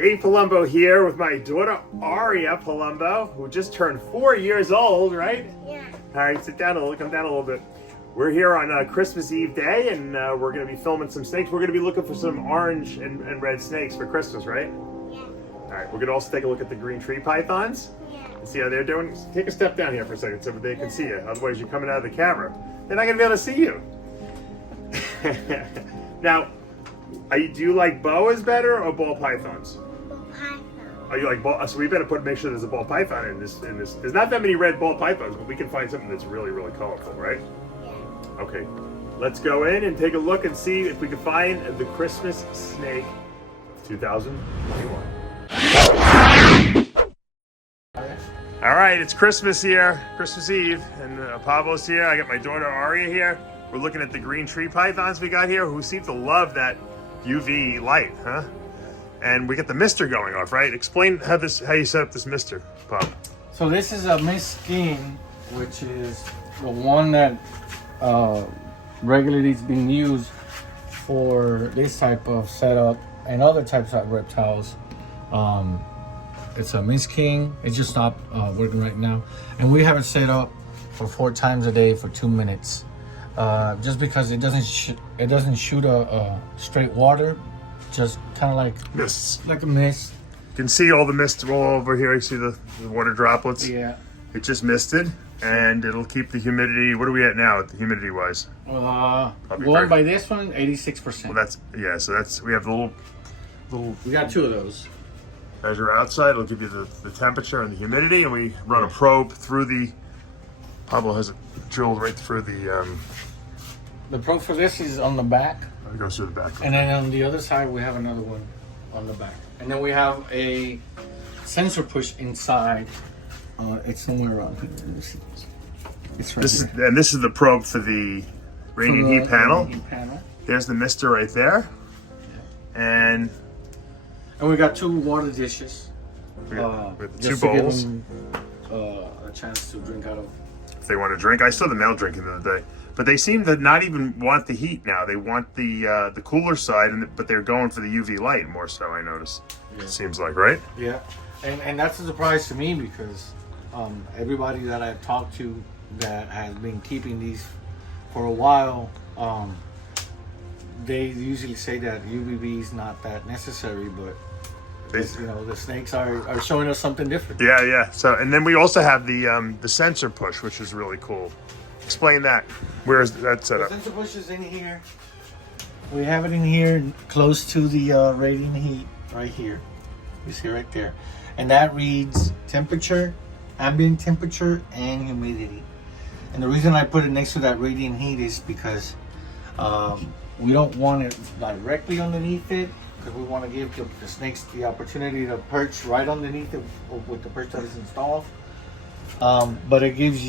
Dave Palumbo here with my daughter Aria Palumbo, who just turned 4 years old, right? Yeah. All right, sit down come down a little bit. We're here on Christmas Eve day, and we're going to be filming some snakes. We're going to be looking for some orange and red snakes for Christmas, right? Yeah. All right, we're going to also take a look at the green tree pythons Yeah. and see how they're doing. Take a step down here for a second so that they can see you. Otherwise, you're coming out of the camera. They're not going to be able to see you. Now, do you like boas better or ball pythons? Python. Are you like ball? So we better make sure there's a ball python in this. There's not that many red ball pythons, but we can find something that's really, really colorful, right? Yeah. Okay, let's go in and take a look and see if we can find the Christmas snake 2021. All right, it's Christmas here, Christmas Eve, and Pablo's here. I got my daughter Aria here. We're looking at the green tree pythons we got here, who seem to love that UV light, huh? And we get the mister going off, right? Explain how you set up this mister, Pop. So this is a mist skin, which is the one that regularly is being used for this type of setup and other types of reptiles. It's a mist king. It just stopped working right now, and we have it set up for 4 times a day for 2 minutes. Just because it doesn't shoot a straight water, just kind of like Mists. like a mist. You can see all the mist all over here. You see the water droplets. Yeah. It just misted, and it'll keep the humidity. What are we at now, the humidity wise? Going by this one, 86%. Well, so we have the little We got 2 of those. measure outside. It'll give you the temperature and the humidity, and we run a probe through the. Pablo has it drilled right through the. The probe for this is on the back. It goes through the back. And then on the other side, we have another one on the back. And then we have a sensor push inside. It's somewhere around here. It's right here. This is the probe for the radiant heat panel. Heat panel. There's the mister right there. Yeah. And we got 2 water dishes. we got the 2 just to give bowls. them, a chance to drink out of. If they want to drink. I saw the male drinking the other day. But they seem to not even want the heat now. They want the cooler side, but they're going for the UV light more so, I noticed. Yeah. It seems like, right? Yeah. And that's a surprise to me because everybody that I've talked to that has been keeping these for a while, they usually say that UVB is not that necessary, but the snakes are showing us something different. Yeah. So, and then we also have the sensor push, which is really cool. Explain that. Where is that set The up? sensor push is in here. We have it in here close to the radiant heat right here. You see right there. And that reads temperature, ambient temperature, and humidity. And the reason I put it next to that radiant heat is because we don't want it directly underneath it, because we want to give the snakes the opportunity to perch right underneath it with the perch that is installed. But it gives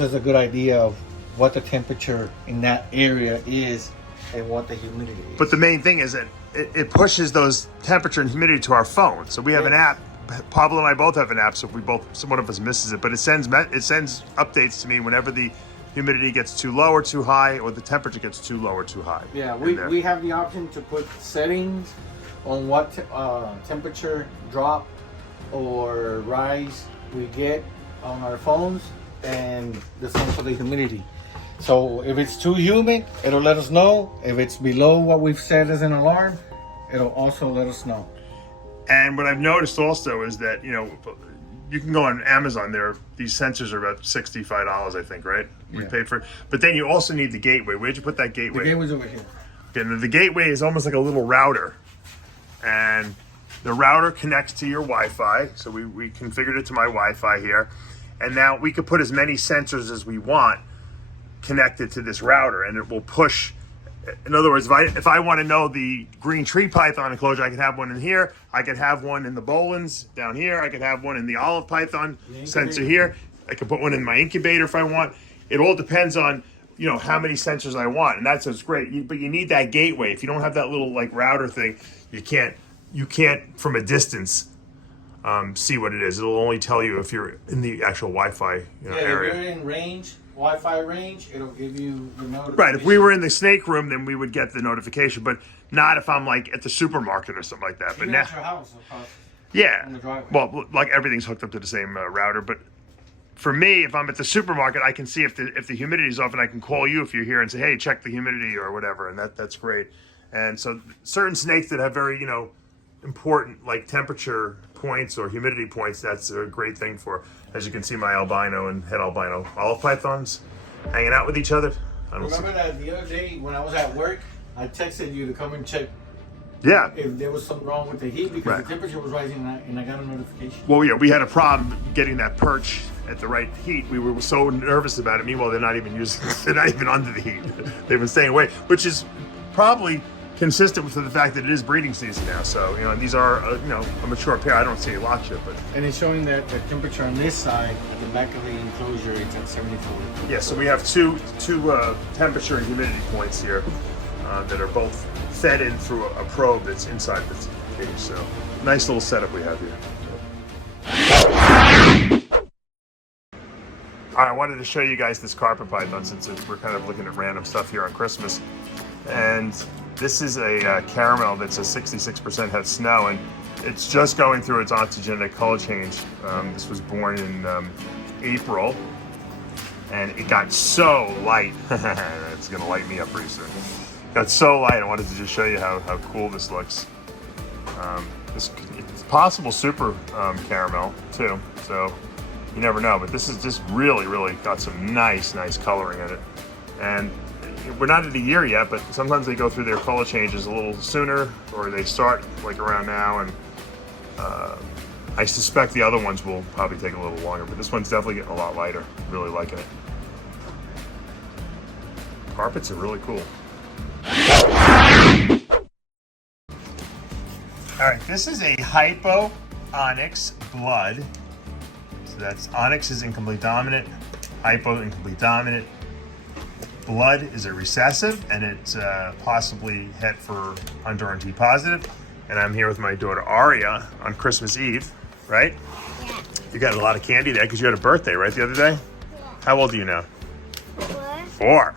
us a good idea of what the temperature in that area is and what the humidity is. But the main thing is that it pushes those temperature and humidity to our phone. So we have an app. Pablo and I both have an app. So if one of us misses it, but it sends updates to me whenever the humidity gets too low or too high, or the temperature gets too low or too high. Yeah, we have the option to put settings on what temperature drop or rise we get on our phones, and the same for the humidity. So if it's too humid, it'll let us know. If it's below what we've set as an alarm, it'll also let us know. And what I've noticed also is that, you can go on Amazon. These sensors are about $65, I think, right? We paid for it. But then you also need the gateway. Where'd you put that gateway? The gateway's over here. Okay, the gateway is almost like a little router. And the router connects to your Wi-Fi. So we configured it to my Wi-Fi here. And now we could put as many sensors as we want connected to this router, and it will push. In other words, if I want to know the green tree python enclosure, I could have one in here. I could have one in the Bolins down here. I could have one in the olive python sensor here. I could put one in my incubator if I want. It all depends on how many sensors I want, and that's what's great. But you need that gateway. If you don't have that little router thing, you can't from a distance see what it is. It'll only tell you if you're in the actual Wi-Fi area. If you're in range, Wi-Fi range, it'll give you the notification. Right. If we were in the snake room, then we would get the notification, but not if I'm like at the supermarket or something like that. But Even now, at your house, across yeah. on the driveway. Well, like everything's hooked up to the same router, but for me, if I'm at the supermarket, I can see if the humidity's off, and I can call you if you're here and say, hey, check the humidity or whatever, and that's great. And so certain snakes that have very, important like temperature points or humidity points, that's a great thing for. As you can see, my albino and head albino olive pythons hanging out with each other. Remember that the other day when I was at work, I texted you to come and check Yeah. if there was something wrong with the heat because Right. the temperature was rising and I got a notification. Well, yeah, we had a problem getting that perch at the right heat. We were so nervous about it. Meanwhile, they're not even under the heat. They've been staying away, which is probably consistent with the fact that it is breeding season now. So, these are, a mature pair. I don't see a lot yet, but And it's showing that the temperature on this side, at the back of the enclosure, it's at 74. yeah. So we have two temperature and humidity points here that are both fed in through a probe that's inside the cage. So, nice little setup we have here. All right, I wanted to show you guys this carpet python since we're kind of looking at random stuff here on Christmas. And this is a caramel that's a 66% head snow, and it's just going through its ontogenic color change. This was born in April, and it got so light. It's gonna light me up pretty soon. Got so light, I wanted to just show you how cool this looks. It's possible super caramel too, so you never know, but this is just really, really got some nice coloring in it. And we're not at a year yet, but sometimes they go through their color changes a little sooner, or they start like around now, and I suspect the other ones will probably take a little longer, but this one's definitely getting a lot lighter. Really liking it. Carpets are really cool. All right, this is a hypo onyx blood. So that's onyx is incomplete dominant, hypo incomplete dominant. Blood is a recessive, and it's possibly het for under RNT positive. And I'm here with my daughter Aria on Christmas Eve, right? Yeah. You got a lot of candy there because you had a birthday, right, the other day? Yeah. How old are you now? 4. 4.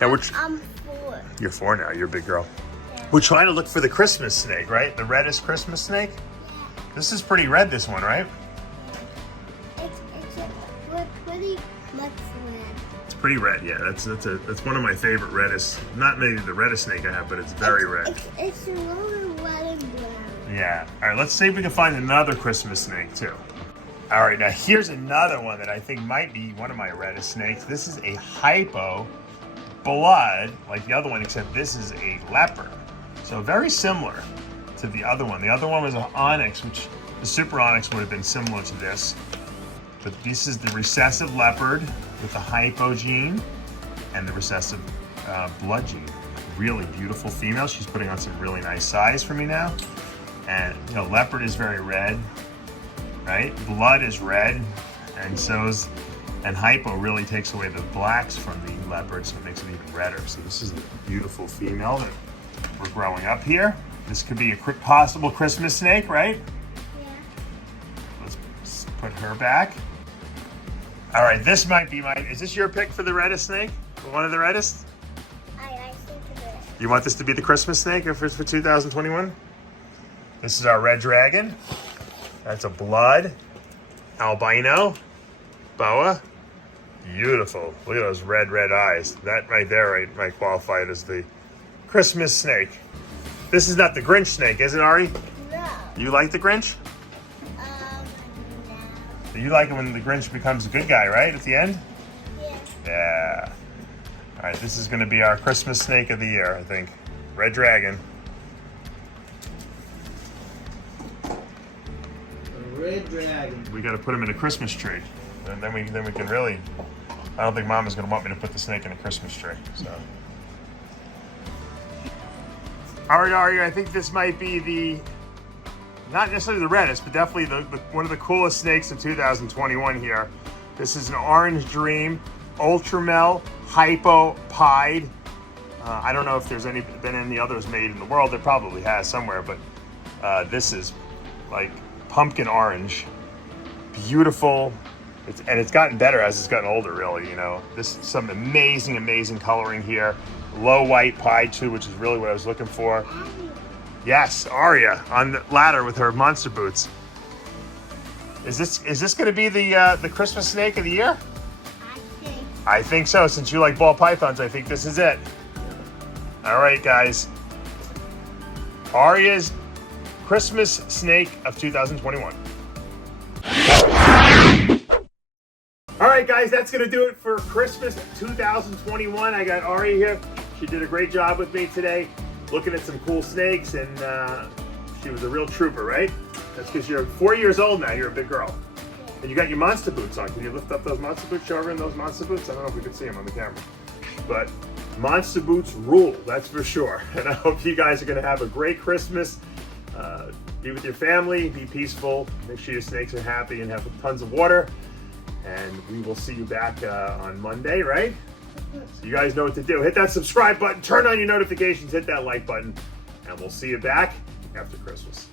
And I'm 4. you're 4 now. You're a big girl. Yeah. We're trying to look for the Christmas snake, right? The reddest Christmas snake. Yeah. This is pretty red, this one, right? We're pretty much red. It's pretty red, yeah. That's one of my favorite reddest. Not maybe the reddest snake I have, but it's very red. It's a little red and brown. Yeah. All right, let's see if we can find another Christmas snake too. All right, now here's another one that I think might be one of my reddest snakes. This is a hypo blood, like the other one, except this is a leopard. So very similar to the other one. The other one was an onyx, which the super onyx would have been similar to this. But this is the recessive leopard with the hypo gene and the recessive blood gene. Really beautiful female. She's putting on some really nice size for me now. And leopard is very red, right? Blood is red, and hypo really takes away the blacks from the leopard, so it makes it even redder. So this is a beautiful female that we're growing up here. This could be a possible Christmas snake, right? Yeah. Let's put her back. All right, this might be is this your pick for the reddest snake? One of the reddest? I think it is. You want this to be the Christmas snake for 2021? This is our red dragon. That's a blood albino boa. Beautiful. Look at those red eyes. That right there might qualify it as the Christmas snake. This is not the Grinch snake, is it, Ari? No. You like the Grinch? No. You like it when the Grinch becomes a good guy, right? At the end? Yeah. Yeah. All right, this is going to be our Christmas snake of the year, I think. Red dragon. Red dragon. We got to put him in a Christmas tree, and then we can really. I don't think Mama's gonna want me to put the snake in a Christmas tree. So, Ari, I think this might be not necessarily the reddest, but definitely the one of the coolest snakes of 2021 here. This is an Orange Dream Ultramel Hypo Pied. I don't know if there's been any others made in the world. There probably has somewhere, but this is like pumpkin orange, beautiful. It's gotten better as it's gotten older, really. You know, this is some amazing coloring here. Low white pie too, which is really what I was looking for. Yes, Aria on the ladder with her monster boots. Is this going to be the Christmas snake of the year? I think so. Since you like ball pythons, I think this is it. All right, guys. Aria's Christmas snake of 2021. All right, guys, that's going to do it for Christmas 2021. I got Aria here. She did a great job with me today, looking at some cool snakes, and she was a real trooper, right? That's because you're 4 years old now. You're a big girl. And you got your monster boots on. Can you lift up those monster boots? Show her in those monster boots. I don't know if we can see them on the camera. But monster boots rule, that's for sure. And I hope you guys are going to have a great Christmas. Be with your family, be peaceful, make sure your snakes are happy, and have tons of water. And we will see you back on Monday, right? So you guys know what to do. Hit that subscribe button, turn on your notifications, hit that like button, and we'll see you back after Christmas.